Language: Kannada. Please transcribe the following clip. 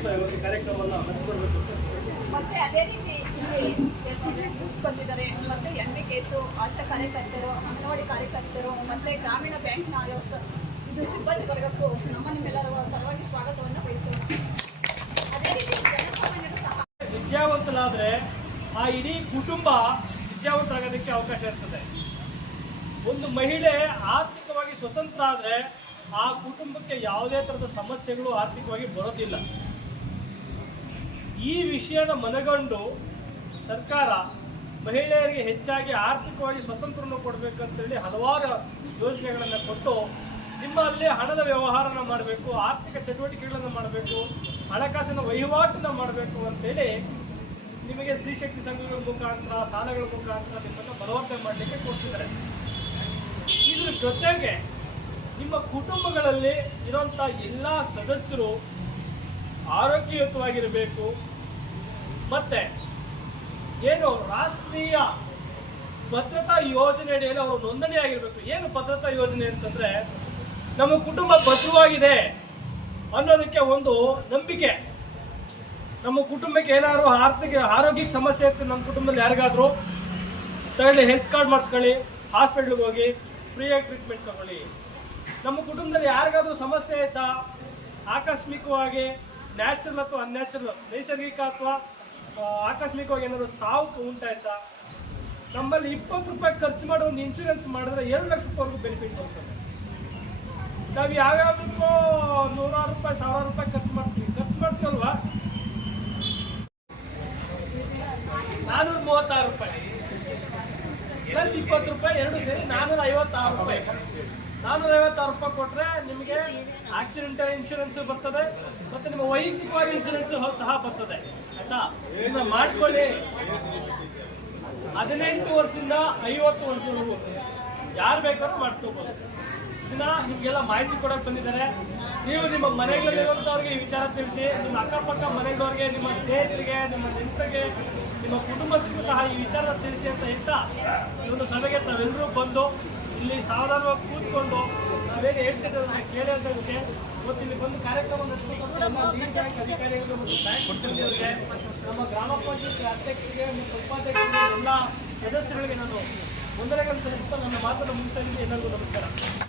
ಮಾಡ್ತಾ ಇವತ್ತು ಕಾರ್ಯಕ್ರಮವನ್ನು ನಡೆಸಿಕೊಳ್ಬೇಕು. ಮತ್ತೆ ಅದೇ ರೀತಿ ಇಲ್ಲಿ ಬಂದಿದ್ದಾರೆ. ಮತ್ತೆ MB ಕೇಸು, ಆಶಾ ಕಾರ್ಯಕರ್ತರು, ಅಂಗನವಾಡಿ ಕಾರ್ಯಕರ್ತರು, ಮತ್ತೆ ಗ್ರಾಮೀಣ ಬ್ಯಾಂಕ್ನ ಇದು ಸಿಬ್ಬಂದಿ ವರ್ಗಕ್ಕೂ ನಿಮ್ಮೆಲ್ಲರ ಪರವಾಗಿ ಸ್ವಾಗತವನ್ನು ಬಯಸುತ್ತೇವೆ. ಅದೇ ರೀತಿ ಜನಸಾಮಾನ್ಯರು ಸಹ ವಿದ್ಯಾವಂತನಾದ್ರೆ ಆ ಇಡೀ ಕುಟುಂಬ ವಿದ್ಯಾವಂತರಾಗೋದಕ್ಕೆ ಅವಕಾಶ ಇರ್ತದೆ. ಒಂದು ಮಹಿಳೆ ಆರ್ಥಿಕವಾಗಿ ಸ್ವತಂತ್ರ ಆದರೆ ಆ ಕುಟುಂಬಕ್ಕೆ ಯಾವುದೇ ಥರದ ಸಮಸ್ಯೆಗಳು ಆರ್ಥಿಕವಾಗಿ ಬರೋದಿಲ್ಲ. ಈ ವಿಷಯನ ಮನಗಂಡು ಸರ್ಕಾರ ಮಹಿಳೆಯರಿಗೆ ಹೆಚ್ಚಾಗಿ ಆರ್ಥಿಕವಾಗಿ ಸ್ವತಂತ್ರವನ್ನು ಕೊಡಬೇಕಂತೇಳಿ ಹಲವಾರು ಯೋಜನೆಗಳನ್ನು ಕೊಟ್ಟು ನಿಮ್ಮಲ್ಲಿ ಹಣದ ವ್ಯವಹಾರನ ಮಾಡಬೇಕು, ಆರ್ಥಿಕ ಚಟುವಟಿಕೆಗಳನ್ನು ಮಾಡಬೇಕು, ಹಣಕಾಸಿನ ವಹಿವಾಟನ್ನು ಮಾಡಬೇಕು ಅಂತೇಳಿ ನಿಮಗೆ ಸ್ತ್ರೀಶಕ್ತಿ ಸಂಘಗಳ ಮುಖಾಂತರ, ಸಾಲಗಳ ಮುಖಾಂತರ ನಿಮ್ಮನ್ನು ಬಲವರ್ಧನೆ ಮಾಡಲಿಕ್ಕೆ ಕೊಡ್ತಿದ್ದಾರೆ. ಇದ್ರ ಜೊತೆಗೆ ನಿಮ್ಮ ಕುಟುಂಬಗಳಲ್ಲಿ ಇರುವಂಥ ಎಲ್ಲ ಸದಸ್ಯರು ಆರೋಗ್ಯಯುತವಾಗಿರಬೇಕು. ಮತ್ತೆ ಏನು ರಾಷ್ಟ್ರೀಯ ಭದ್ರತಾ ಯೋಜನೆ ಅಡಿಯಲ್ಲಿ ಅವರು ನೋಂದಣಿ ಆಗಿರಬೇಕು. ಏನು ಭದ್ರತಾ ಯೋಜನೆ ಅಂತಂದ್ರೆ ನಮ್ಮ ಕುಟುಂಬ ಭದ್ರವಾಗಿದೆ ಅನ್ನೋದಕ್ಕೆ ಒಂದು ನಂಬಿಕೆ. ನಮ್ಮ ಕುಟುಂಬಕ್ಕೆ ಏನಾದ್ರು ಆರೋಗ್ಯಕ್ಕೆ ಸಮಸ್ಯೆ ಇರ್ತದೆ, ನಮ್ಮ ಕುಟುಂಬದಲ್ಲಿ ಯಾರಿಗಾದ್ರೂ ತಗೊಳ್ಳಿ, ಹೆಲ್ತ್ ಕಾರ್ಡ್ ಮಾಡಿಸ್ಕೊಳ್ಳಿ, ಹಾಸ್ಪಿಟ್ಲಿಗೆ ಹೋಗಿ ಫ್ರೀಯಾಗಿ ಟ್ರೀಟ್ಮೆಂಟ್ ತಗೊಳ್ಳಿ. ನಮ್ಮ ಕುಟುಂಬದಲ್ಲಿ ಯಾರಿಗಾದ್ರೂ ಸಮಸ್ಯೆ ಆಯ್ತಾ, ಆಕಸ್ಮಿಕವಾಗಿ ನ್ಯಾಚುರಲ್ ಅಥವಾ ಅನ್ಯಾಚುರಲ್, ನೈಸರ್ಗಿಕ ಅಥವಾ ಆಕಸ್ಮಿಕವಾಗಿ ಏನಾದ್ರು ಸಾವು ಉಂಟಾಯ್ತಾ, ನಮ್ಮಲ್ಲಿ 20 ರೂಪಾಯಿ ಖರ್ಚು ಮಾಡಿ ಒಂದು ಇನ್ಶೂರೆನ್ಸ್ ಮಾಡಿದ್ರೆ 2 ಲಕ್ಷ ರೂಪಾಯಿವರೆಗೂ ಬೆನಿಫಿಟ್ ಬರ್ತದೆ. ನಾವು ಯಾವ್ಯಾವುದಕ್ಕೂ 100 ರೂಪಾಯಿ 1000 ರೂಪಾಯಿ ಖರ್ಚು ಮಾಡ್ತೀವಲ್ವಾ. 436 ರೂಪಾಯಿ ಪ್ಲಸ್ 20 ರೂಪಾಯಿ ಎರಡು ಸೇರಿ 456 ರೂಪಾಯಿ. 456 ರೂಪಾಯಿ ಕೊಟ್ಟರೆ ನಿಮಗೆ ಆಕ್ಸಿಡೆಂಟಲ್ ಇನ್ಶೂರೆನ್ಸ್ ಬರ್ತದೆ, ಮತ್ತೆ ನಿಮ್ಮ ವೈಯಕ್ತಿಕವಾಗಿ ಇನ್ಶೂರೆನ್ಸ್ ಸಹ ಬರ್ತದೆ. ಆಯ್ತಾ, ಇದನ್ನ ಮಾಡ್ಕೊಳ್ಳಿ. 18 ವರ್ಷದಿಂದ 50 ವರ್ಷದವರೆಗೂ ಯಾರು ಬೇಕಾದ್ರೂ ಮಾಡಿಸ್ಕೋಬಹುದು. ಇದನ್ನ ನಿಮಗೆಲ್ಲ ಮಾಹಿತಿ ಕೊಡಕ್ಕೆ ಬಂದಿದ್ದಾರೆ. ನೀವು ನಿಮ್ಮ ಮನೆಗಳಲ್ಲಿರುವಂಥವ್ರಿಗೆ ಈ ವಿಚಾರ ತಿಳಿಸಿ, ನಿಮ್ಮ ಅಕ್ಕಪಕ್ಕ ಮನೆಗಳವ್ರಿಗೆ, ನಿಮ್ಮ ಸ್ನೇಹಿತರಿಗೆ, ನಿಮ್ಮ ನೆಂಟರಿಗೆ, ನಿಮ್ಮ ಕುಟುಂಬಸ್ಥರಿಗೂ ಸಹ ಈ ವಿಚಾರ ತಿಳಿಸಿ ಅಂತ ಹೇಳ್ತಾ ಈ ಒಂದು ಸಭೆಗೆ ತಾವೆಲ್ಲರೂ ಬಂದು ಇಲ್ಲಿ ಸಾವಧಾನವಾಗಿ ಕೂತ್ಕೊಂಡು ನಾವೇನು ಹೇಳ್ತಿದ್ದೇವೆ ಕೇಳಿ ಅಂತ ವಿಷಯ ಇವತ್ತು ಇಲ್ಲಿ ಬಂದು ಕಾರ್ಯಕ್ರಮ ನಡೆಸಿಕೊಂಡು ಅಧಿಕಾರಿಗಳು ಮತ್ತು ಬ್ಯಾಂಕ್ ಸಿಬ್ಬಂದಿಯವರಿಗೆ, ನಮ್ಮ ಗ್ರಾಮ ಪಂಚಾಯತ್ ಅಧ್ಯಕ್ಷರಿಗೆ ಮತ್ತು ಉಪಾಧ್ಯಕ್ಷರಿಗೆ, ಎಲ್ಲ ಸದಸ್ಯರಿಗೆ ನಾನು ವಂದನೆಗಳನ್ನು ಸಲ್ಲಿಸುತ್ತಾ ನನ್ನ ಮಾತನ್ನು ಮುಗಿಸಲಿಕ್ಕೆ ಎಲ್ಲರಿಗೂ ನಮಸ್ಕಾರ.